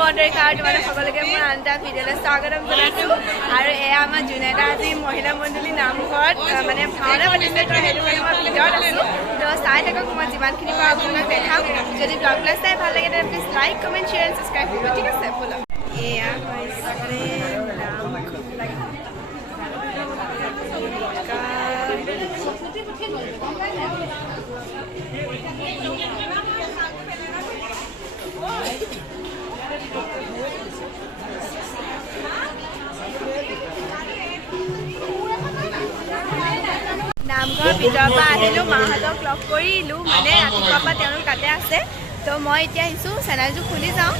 মণ্ডৰিকা আৰু তোমালোক সকলোকে মোৰ আন এটা ভিডিঅ'লৈ স্বাগতম জনাইছোঁ। আৰু এয়া আমাৰ জুনেদা আজি মহিলা মণ্ডলী নামঘৰত মানে ভাওনা পাতিছে, তো সেইটো কাৰণে মই ভিডিঅ'ত আছোঁ। তো চাই থাকক, মই যিমানখিনি পাৰোঁ আপোনালোকক দেখাম। যদি ব্লগলৈ চাই ভাল লাগে তেন্তে please like, comment, share and subscribe কৰিব, ঠিক আছে? ব'লক। এয়া হৈছে নামঘৰৰ ভিতৰৰ পৰা আহিলোঁ, মাহঁতক লগ কৰিলোঁ, মানে ৰাতিপুৱাৰ পৰা তেওঁলোক তাতে আছে। তো মই এতিয়া আহিছোঁ, চেনেলটো খুলি যাওঁ।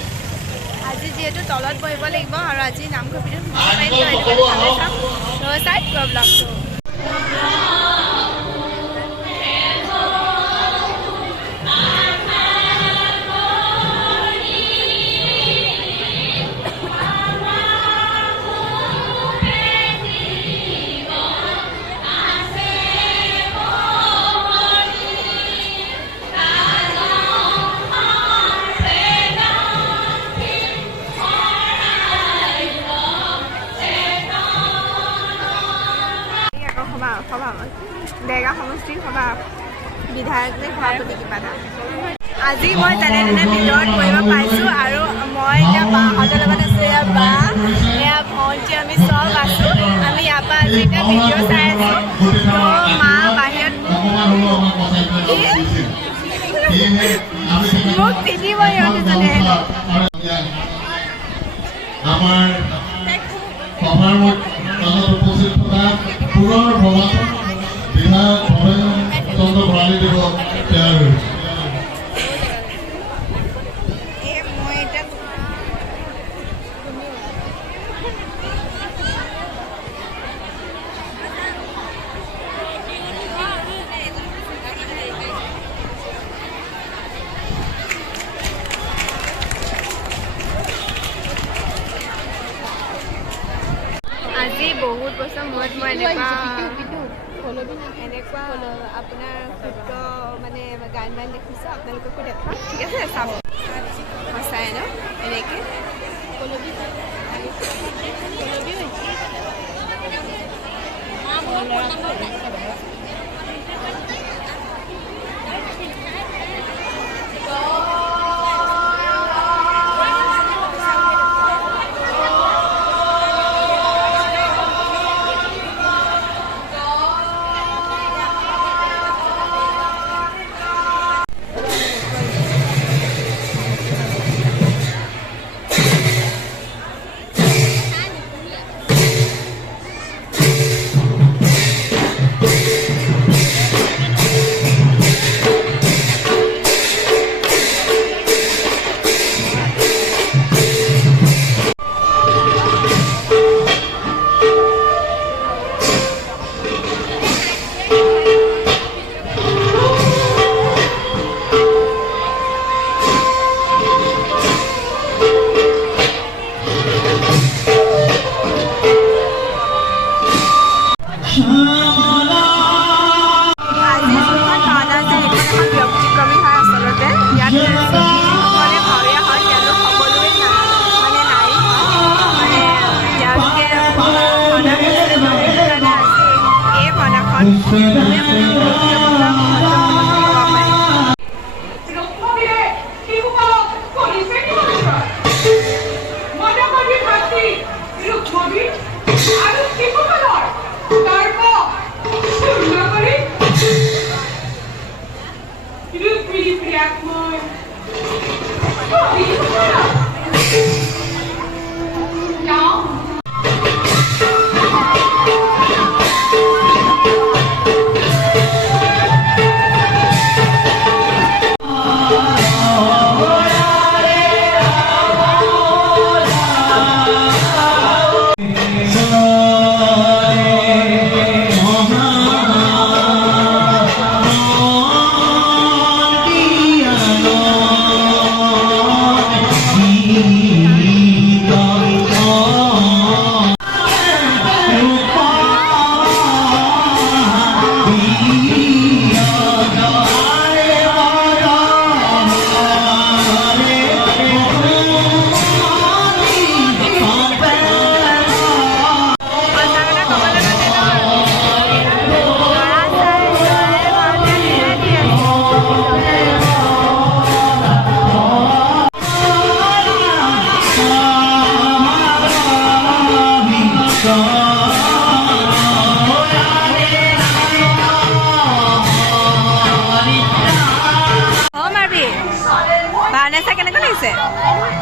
আজি যিহেতু তলত বহিব লাগিব আৰু আজি নামঘৰ ভিতৰত সোমাব পাৰিম, তো সেইটো কাৰণে চাম। তো চাই ব্লগটো। দেৰগাঁও সমষ্টিৰ সভা বিধায়কে সভাপতি কিবা এটা। আজি মই যেনে তেনে ভিতৰত বহিব পাইছোঁ আৰু মই এতিয়া বাহঁতৰ লগত আছোঁ। এয়া বা, এয়া ভণ্টি, আমি চব আছোঁ। আমি ইয়াৰ পৰা আজি এতিয়া ভিডিঅ' চাই আছোঁ। তো মা বাহিৰত মোক পিটিব সিহঁতে আমাৰ সভাৰ উপস্থিত থকা পুনৰ ভ্ৰমণ বিধায়ক ভৱেন চন্দ্ৰ ভৰালীদেৱ তৈয়াৰ হৈছে। আজি বহুত বছৰ মূৰত মই এনেকুৱা আপোনাৰ সত্য মানে গান বান দেখিছোঁ, আপোনালোককো দেখাম, ঠিক আছে? চাব সঁচাই ন এনেকৈ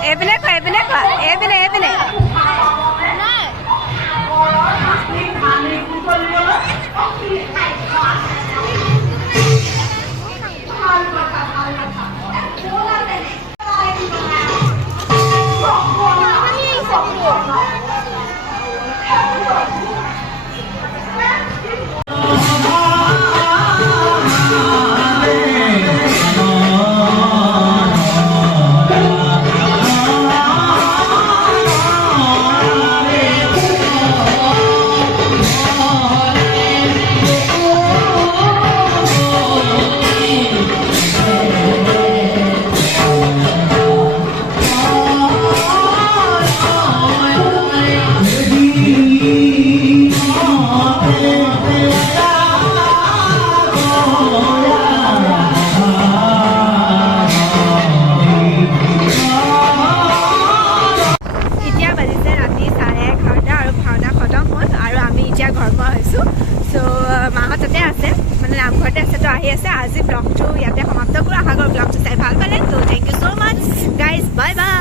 এইপিনে কোৱা এইপিনে আজি ব্লগটো ইয়াতে সমাপ্ত কৰোঁ। আশা কৰোঁ ব্লগটো চাই ভাল পালে। তো thank you so' much guys, bye by.